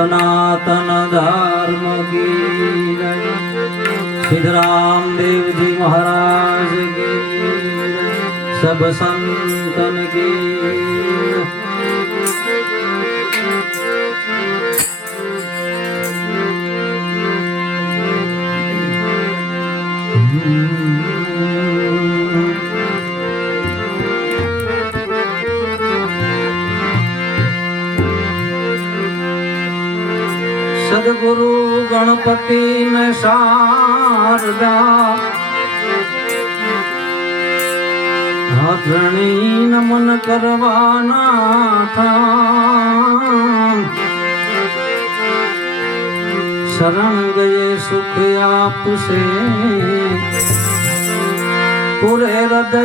સનાતન ધર્મ કી સિદ્ધરામ દેવજી મહારાજ કી સબ સંતન કી જય. શારદા. હાથણી નમન કરવાના થા શરણ ગયે સુખ આપશે. પૂરે હૃદય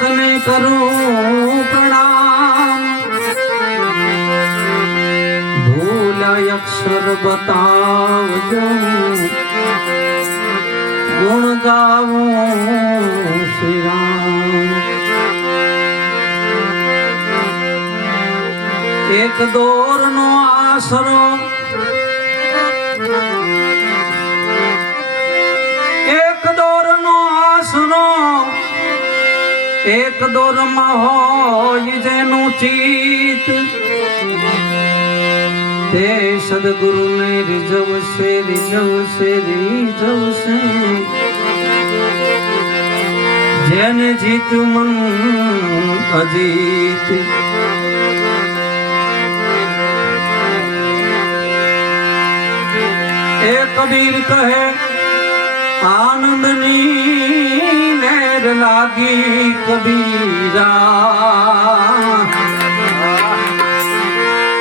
સંતને કરો પ્રણામ. ભૂલ્યા અક્ષર બતાવજો. ગુણ ગાવો શ્રી રામ એક દોર નો એક દોરમાં હોય જેનું ચિત તે સદગુરુને રીઝવશે રીઝવશે રીઝવશે. જેને જીત મન અજીત. એ કબીર કહે આનંદની લહેર લાગી કબીરા.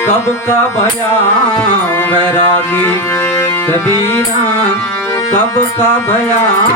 કબ કા ભયા વૈરાગી કબીરા. કબ કા ભયા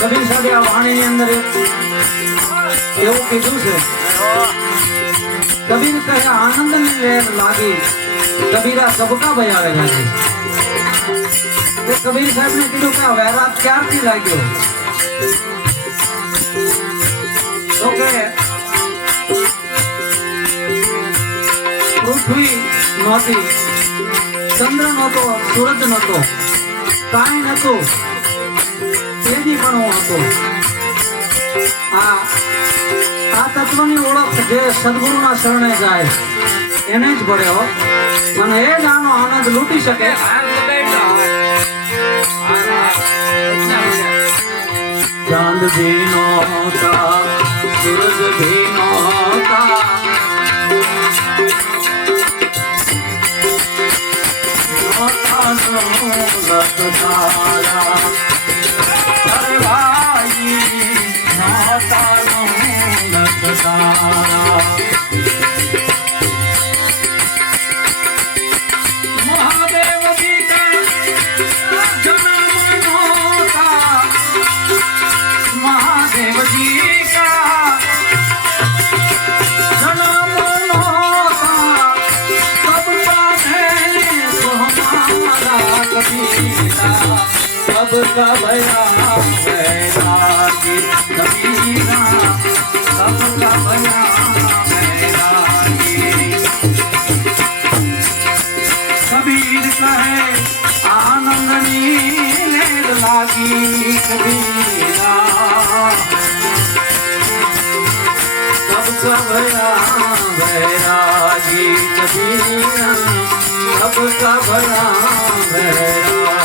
કબીર સાહેબે આ અંદર એવું કીધું છે, કબીર કહે, આનંદની લહેર લાગી, કબીરા સબકા જાગે તે કબીર સાહેબ ને કીધું કે આ વૈરાગ ક્યારથી લાગ્યો? તો નહોતી ચંદ્ર નહોતો, સૂરજ નહોતો કાંઈ નહોતું, તેજી પણ હતો. આ આ તત્વની ઓળખ જે સદગુરુના શરણે જાય, એને જ ભળ્યો અને એ જ આનો આનંદ લૂંટી શકે. ચાંદ ભી નહોતા, સૂરજ ભી નહોતા નહોતા सीता सब का है रागी कबीरा सब लागी कबीरा सब सबरा बैरागी कबीरा सब सबरा बैरागी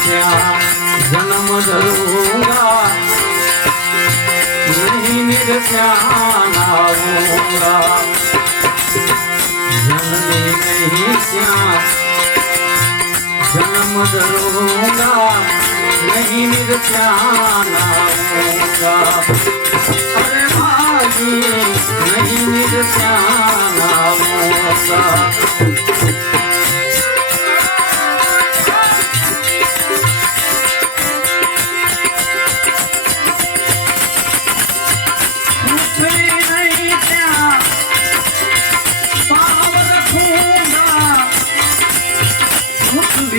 ત્યાં જન્મ ધરૂંગા નહીં નિર્ત્યાન આવુંગા જનની નહીં ત્યાં, જન્મ ધરૂંગા નહીં નિર્ત્યાન આવુંગા અરે ભાગી નહીં નિર્ત્યાન આવુંગા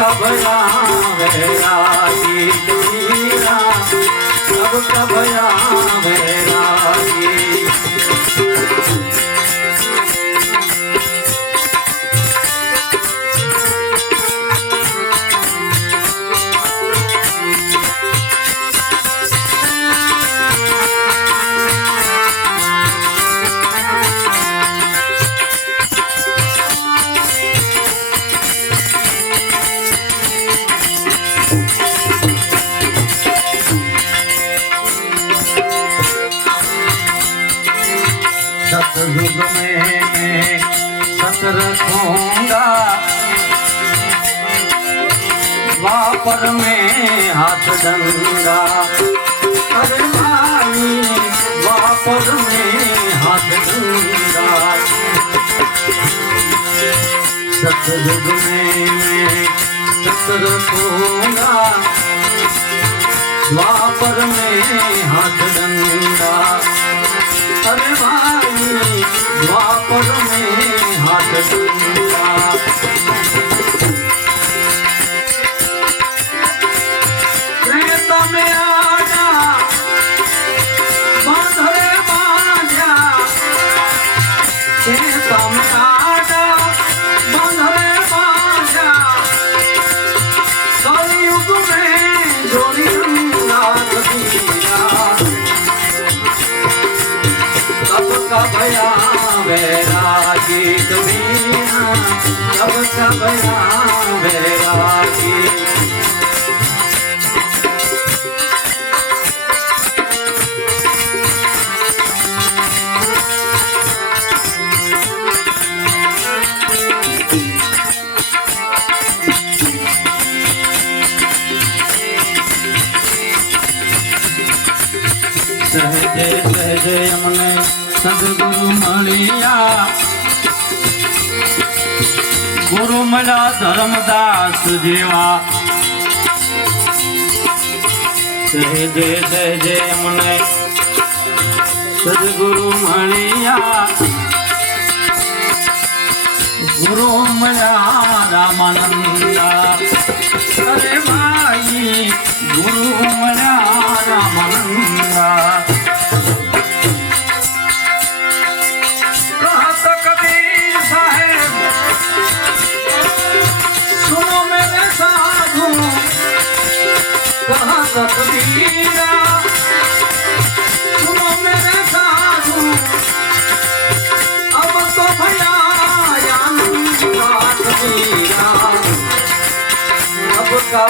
કભયાવે રાજી તુહી રામ સબ કભયાવે રાજી वापर में हाथ डंगा अरे भाई वापर में हाथ डंगा सतयुग में मैं सत रखूंगा वापर में हाथ डंगा अरे भाई द्वापर में हाथ डूबा ભયા વેરા ગીત મીના વેરા સદગુરુ મળ્યા. ગુરુ મળ્યા ધર્મદાસ જેવા. જય જય જય મને. સદગુરુ મળ્યા. ગુરુ મળ્યા રામાનંદ. અરે ભાઈ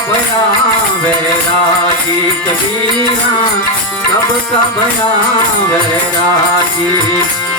બનાવે રાજી કબીરા કબ કબ બનાવે રાજી